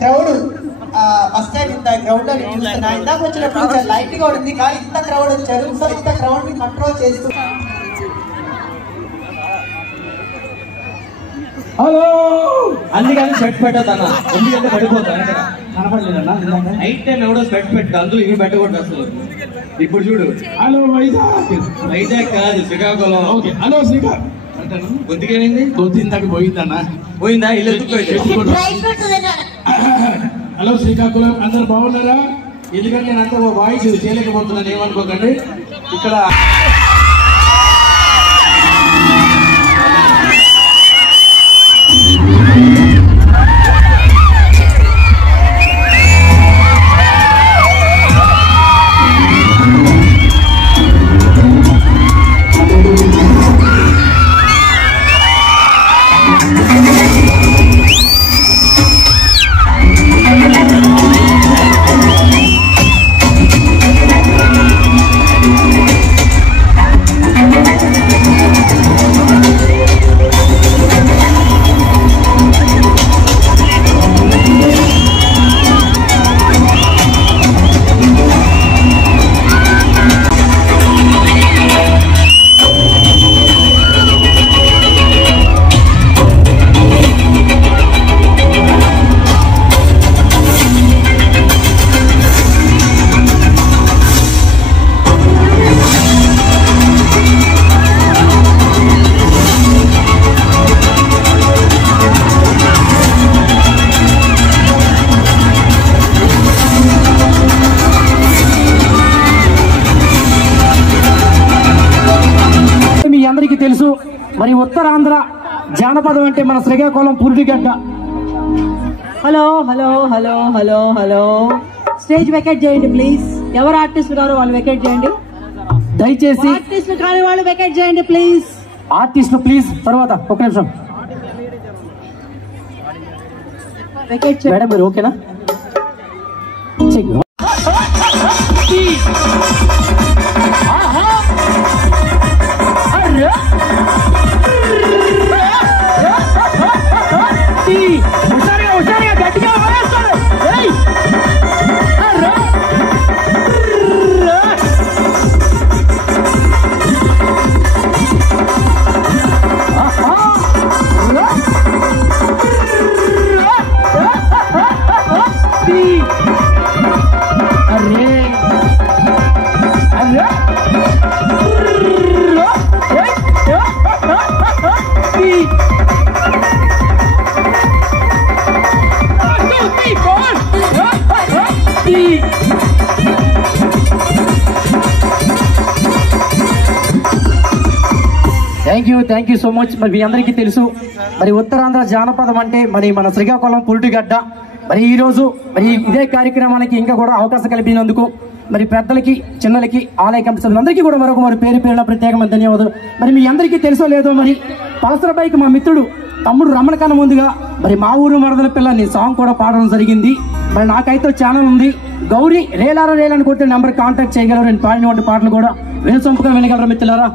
Crowd first time ఇంత crowd లో చూస్తున్నా. ఇందాక వచ్చినప్పుడు లైట్ గా ఉంది కానీ ఇంత క్రౌడ్ వచ్చారు. సో ఇంత క్రౌడ్ ని కంట్రోల్ చేస్తూ హలో అందుకని స్వెట్ పెట్టద్దన్న, ఎందుకంటే పడిపోతాను కనపడలేదన్నా. నైట్ టైం ఎవడో స్వెట్ పెట్ట, అందులో ఇవి పెట్టకూడదు అసలు. ఇప్పుడు చూడు, హలో వైజాగ్. వైజాగ్ కాదు, శ్రీకాకుళం. Okay, hello Srikakulam. గొంతుకేమైంది? గొంతు ఇందాక పోయిందన్నా. పోయిందా? ఇల్లు హలో శ్రీకాకుళం, అందరు బాగున్నారా? ఎందుకంటే నేను అంతా వాయిస్ చేయలేకపోతున్నాను, ఏమనుకోకండి. ఇక్కడ తెలుసు మరి ఉత్తరాంధ్ర జానపదం అంటే మన శ్రీకాకుళం పురుటిగడ్డ. Hello hello hello hello hello stage vacate చేయండి ప్లీజ్. ఎవరు ఆర్టిస్ట్ గారు వాళ్ళు వెకేట్ చేయండి దయచేసి. ఆర్టిస్ట్ కాని వాళ్ళు వెకేట్ చేయండి ప్లీజ్. ఆర్టిస్టులు ప్లీజ్. తర్వాత ఒక నిమిషం వెకేట్ చేయండి మేడం, మీరు ఓకేనా? గట్టిగా థ్యాంక్ యూ సో మచ్. మరి మీ అందరికీ తెలుసు మరి ఉత్తరాంధ్ర జానపదం అంటే మరి మన శ్రీకాకుళం పురుటిగడ్డ. మరి ఈ రోజు మరి ఇదే కార్యక్రమానికి ఇంకా కూడా అవకాశం కల్పించినందుకు మరి పెద్దలకి చిన్నలకి ఆలయ కమిటీ సభ్యులందరికీ కూడా మరొక మరి పేరు పేరున ప్రత్యేకమైన ధన్యవాదాలు. మరి మీ అందరికీ తెలుసో లేదో మరి పల్సర్ బైక్ మా మిత్రుడు తమ్ముడు రమణ కన్నా ముందుగా మరి మా ఊరు మరదల పిల్ల నీ సాంగ్ కూడా పాడడం జరిగింది. మరి నాకైతే ఛానల్ ఉంది గౌరీ రేలారా రేలని కొడితే నెంబర్ కాంటాక్ట్ చేయగలరు. నేను పాడినటువంటి పాటలు కూడా వినసొంపుగా వినగలరా మిత్రులారా?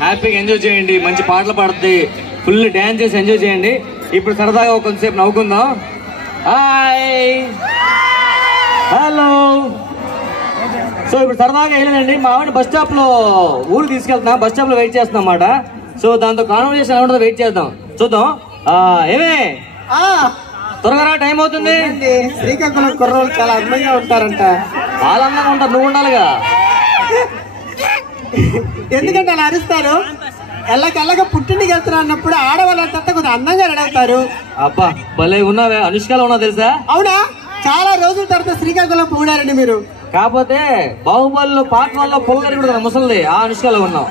హ్యాపీగా ఎంజాయ్ చేయండి, మంచి పాటలు పాడుతుంది, ఫుల్ డాన్స్ చేసి ఎంజాయ్ చేయండి. ఇప్పుడు సరదాగా కొంతసేపు నవ్వుకుందాం. Hi hello. సో ఇప్పుడు సరదాగా వెళ్ళండి, మా ఆవిడ బస్ స్టాప్ లో ఊరు తీసుకెళ్తున్నా, బస్ స్టాప్ లో వెయిట్ చేస్తున్నాం అన్నమాట. సో దాంతో కాన్వర్సేషన్ ఏమంటుందో వెయిట్ చేద్దాం, చూద్దాం. ఏమే త్వరగా టైం అవుతుంది. శ్రీకాకుళం కుర్రోళ్ళు చాలా అందంగా ఉంటారంట. చాలా అందంగా ఉంటారు, నువ్వు ఉండాలిగా. ఎందుకంటే అలా అరుస్తారు. ఎల్లకెల్లగా పుట్టింటికి వెళ్తున్నా అన్నప్పుడు ఆడవాళ్ళంతా కొద్దిగా అందంగా రెడీ అవుతారు. అబ్బా భలే ఉన్నావే, అనుష్కలో ఉన్నావు తెలుసా? అవునా? చాలా రోజుల తర్వాత శ్రీకాకుళం పోడారండి మీరు. కాకపోతే బాహుబలిలో పార్ట్ 1 లో పొగరి కూడా ముసలిది, ఆ అనుష్కలో ఉన్నావు.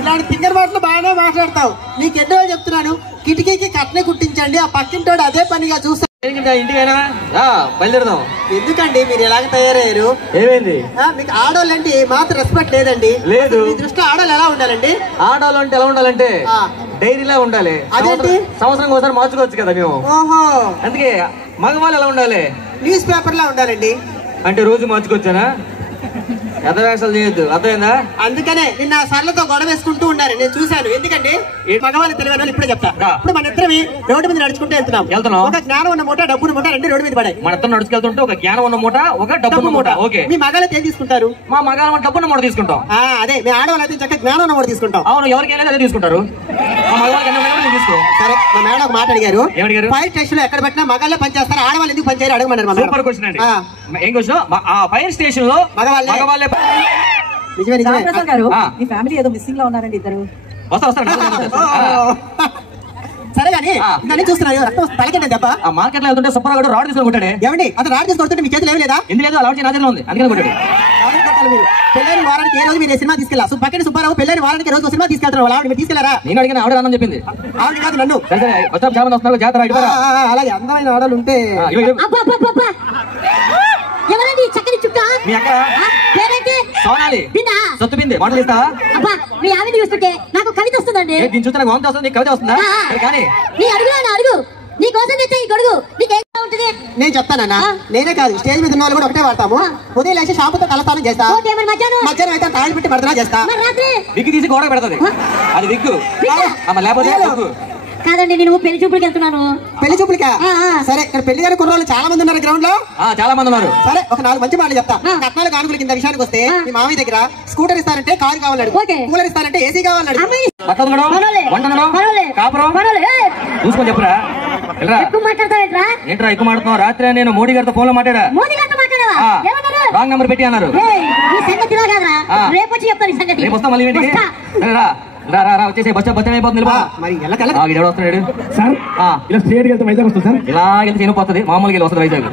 ఇలాంటి ఫింగర్ మాటలు బాగానే మాట్లాడతావు. నీకు ఎన్నో చెప్తున్నాను, కిటికీకి కట్నే కుట్టించండి, ఆ పక్కింటోడు అదే పనిగా చూస్తాడు. ఇంటికైనా బయలుదేరదాం. ఎందుకండి మీరు ఎలాగ తయారయ్యారు? ఏమైంది? మీకు ఆడవాళ్ళంటే మాత్రం రెస్పెక్ట్ లేదండి. లేదు. మీ దృష్టిలో ఆడవాళ్ళు ఎలా ఉండాలండి? ఆడవాళ్ళు అంటే ఎలా ఉండాలంటే డైరీలా ఉండాలి. అదేంటి? సంవత్సరం ఒకసారి మార్చుకోవచ్చు కదా మేము. ఓహో, అందుకే మగవాళ్ళు ఎలా ఉండాలి? న్యూస్ పేపర్ లా ఉండాలండి. అంటే రోజు మార్చుకోవచ్చానా? ఎదవేషాలు చేయొద్దు, అర్థమైందా? అందుకనే నిన్న సర్లతో గొడవ వేసుకుంటూ ఉండారు, నేను చూశాను. ఎందుకంటే మగవాళ్ళు తెలియని వాళ్ళు ఇప్పుడే చెప్తా. ఇప్పుడు మన ఇద్దరం రోడ్డు మీద నడుచుకుంటూ వెళ్తున్నాం. ఒక జ్ఞానం ఉన్న మూట, డబ్బున్న మూట రెండు రోడ్డు మీద పడాయి. మన ఇద్దరు నడుచుకెళ్తుంటే ఒక జ్ఞానం ఉన్న మూట, ఒక డబ్బున్న మూట. ఓకే, మీ మగాళ్ళు ఏం తీసుకుంటారు? మా మగాళ్ళ డబ్బున్న మూట తీసుకుంటాం. అదే, మీ ఆడవాళ్ళు అయితే చక్కగా జ్ఞానం ఉన్న మూట తీసుకుంటాం. అవును, ఎవరికి వెళ్ళేది అదే తీసుకుంటారు. మా మగవాళ్ళకి తీసుకో. సరే, మా మేడం ఒక మాట అడిగారు. ఏమడిగారు? ఫైర్ స్టేషన్ లో ఎక్కడ పెట్టినా మగాళ్ళే పనిచేస్తారు, ఆడవాళ్ళు ఎందుకు పనిచేయాలి అడగమన్నారు. సూపర్ క్వశ్చన్ అండి. ఏం క్వశ్చన్? ఆ ఫైర్ స్టేషన్ లో మగవాళ్ళే. నిజమే నిజమే. రామప్రసాద్ గారు, మీ ఫ్యామిలీ ఏదో మిస్సింగ్ లో ఉన్నారండి ఇద్దరు. వస్తారు. సరే కానీ నన్ను చూస్తున్నాను, రక్తం తలకెళ్ళి దెబ్బ. మార్కెట్ లో వెళ్తుంటే సూపర్ గా రాడ్ తీసుకొని కొట్టాడే. ఏమండి, అతను రాడ్ తీసుకొస్తుంటే మీ చేతులు ఏమి లేదా? ఎందుకు లేదు? అలా నా చేతిలో ఉంది, అందుకని కొట్టాడు. మీరు పెళ్ళైన వారానికి ఏ రోజు మీరు సినిమా తీసుకెళ్ళా? పక్కన సుబ్బారావు పెళ్ళైన వారానికి రోజు సినిమా తీసుకెళ్తారు. ఆవిడ మీరు తీసుకెళ్లారా? నేను అడిగిన ఆవిడ రానని చెప్పింది. ఆవిడ కాదు, నన్ను. చాలా మంది వస్తున్నారు జాతర. అలాగే అందమైన ఆడలు ఉంటే ఎవరండి చక్కని చుట్టా? మీ అక్క పేరేంటి? సోనాలి. బిందా సొత్తు బిందే మాటలు ఇస్తావా? అబ్బా, మీ ఆవిడ చూస్తుంటే నాకు కవిత వస్తుందండి. దీన్ని చూస్తే నాకు వాంతి వస్తుంది, నీకు కవిత వస్తుందా? కానీ నీ అడుగు నీ కోసం తెచ్చే ఈ గొడుగు నీకేం ఉంటుంది? నేను చెప్తానన్నా, నేనే కాదు స్టేజ్ మీద ఉన్న వాళ్ళు కూడా ఒకటే వాడతాము. ఉదయం లేచి షాంపుతో తలస్నానం చేస్తా, మధ్యాహ్నం అయితే తాగి పెట్టి భర్తనా చేస్తా. విగ్గు తీసి గోడ పెడతది, అది విగ్గు. లేకపోతే కాదండి, నేను పెళ్లి చూపులకి వెళ్తున్నాను. పెళ్లి చూపులకా? సరే, ఇక్కడ పెళ్లి గారి కుర్రోళ్ళు చాలా మంది ఉన్నారు గ్రౌండ్ లో. చాలా మంది ఉన్నారు. సరే, ఒక 4 మంచి మాటలు చెప్తా. కట్నాలు కానుకల కింద విషయానికి వస్తే, మీ మామయ్య దగ్గర స్కూటర్ ఇస్తారంటే కారు కావాలన్నాడు, కూలర్ ఇస్తారంటే ఏసీ కావాలన్నాడు. చూసుకొని చెప్పరా? ఏంట్రా ఎక్కువ మాట్లాడుతున్నావు? రాత్రి నేను మోడీ గారితో ఫోన్ లో మాట్లాడా. రాంగ్ నెంబర్ పెట్టి అన్నారు. రేపు వస్తా మళ్ళీ వచ్చేసి బస్ అయిపోతుంది. సార్ ఇలా స్ట్రేట్ వెళ్తే వైజాగ్ వస్తుంది సార్. ఇలా వెళ్తే చేయకపోతుంది, మామూలుగా వస్తుంది వైజాగ్.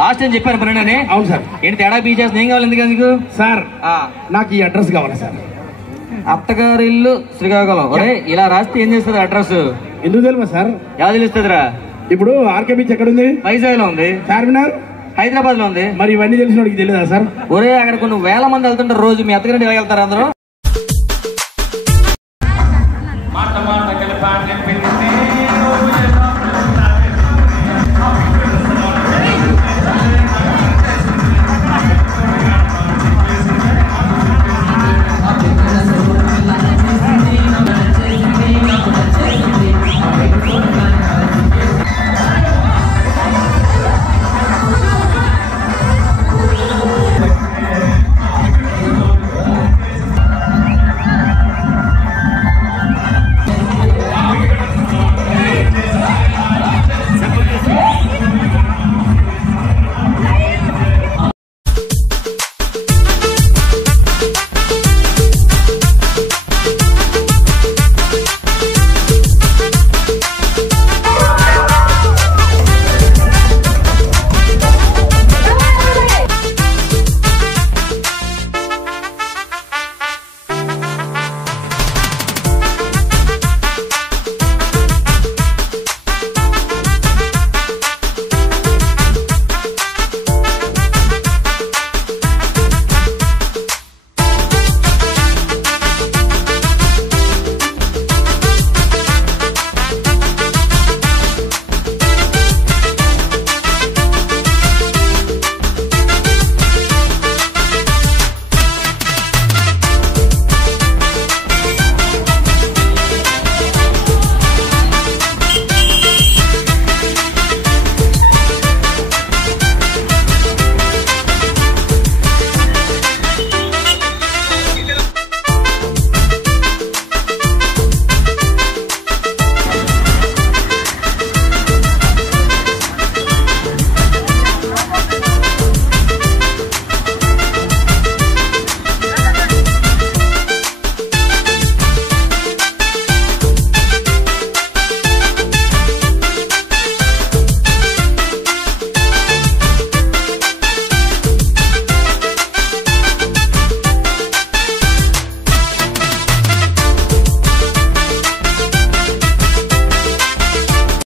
లాస్ట్ టైం చెప్పాను పని. అవును సార్. ఏంటి తేడా బీ చేస్తుంది? ఏం కావాలి ఎందుకు సార్? నాకు ఈ అడ్రస్ కావాలి సార్. అత్తగారి ఇల్లు శ్రీకాకుళం. ఇలా రాస్తే ఏం చేస్తుంది అడ్రస్? ఎందుకు తెలియదు సార్? ఎలా తెలుస్తుందిరా? ఇప్పుడు ఆర్కే బీచ్ ఎక్కడ ఉంది? వైజాగ్ లో ఉంది. చార్మినార్ హైదరాబాద్ లో ఉంది. మరి ఇవన్నీ తెలిసిన వాడికి తెలియదా సార్? అక్కడ కొన్ని వేల మంది వెళ్తుంటారు రోజు. మీ అత్తగారింటి వెళ్తారు అందరూ.